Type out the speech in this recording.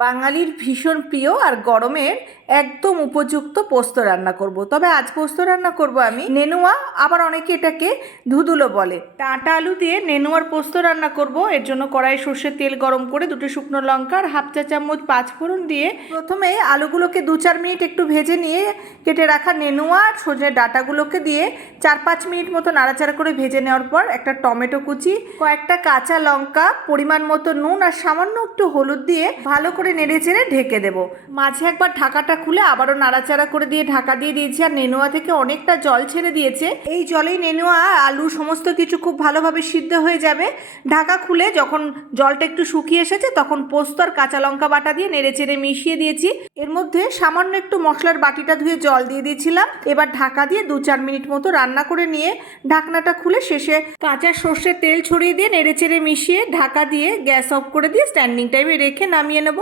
বাঙালির ভীষণ প্রিয় আর গরমের একদম উপযুক্ত পোস্ত রান্না করব। তবে আজ পোস্ত রান্না করব আমি। নেনুয়া আবার অনেকে এটাকে ধুদুলো বলে। টাটা আলু দিয়ে নেনুয়ার পোস্ত রান্না করব। এর জন্য কড়াই সর্ষের তেল গরম করে দুটো শুকনো লঙ্কা আর হাফ চা চামচ পাঁচ ফোড়ন দিয়ে প্রথমে আলুগুলোকে দু চার মিনিট একটু ভেজে নিয়ে কেটে রাখা নেনুয়া আর সজনে ডাটাগুলোকে দিয়ে চার পাঁচ মিনিট মতো নাড়াচাড়া করে ভেজে নেওয়ার পর একটা টমেটো কুচি, কয়েকটা কাঁচা লঙ্কা, পরিমাণ মতো নুন আর সামান্য একটু হলুদ দিয়ে ভালো করে নেড়ে চেড়ে ঢেকে দেবো। মাঝে একবার ঢাকাটা খুলে আবারও নাড়াচাড়া করে দিয়ে ঢাকা দিয়ে দিয়েছি আর নেনুয়া থেকে অনেকটা জল ছেড়ে দিয়েছে। এই জলেই নেনুয়া আলু সমস্ত কিছু খুব ভালোভাবে সিদ্ধ হয়ে যাবে। ঢাকা খুলে যখন জলটা একটু শুকিয়ে এসেছে তখন পোস্ত আর কাঁচা লঙ্কা বাটা দিয়ে নেড়ে চেড়ে মিশিয়ে দিয়েছি। এর মধ্যে সামান্য একটু মশলার বাটিটা ধুয়ে জল দিয়ে দিয়েছিলাম। এবার ঢাকা দিয়ে দু চার মিনিট মতো রান্না করে নিয়ে ঢাকনাটা খুলে শেষে কাঁচা সর্ষের তেল ছড়িয়ে দিয়ে নেড়ে চেড়ে মিশিয়ে ঢাকা দিয়ে গ্যাস অফ করে দিয়ে স্ট্যান্ডিং টাইমে রেখে নামিয়ে নেব।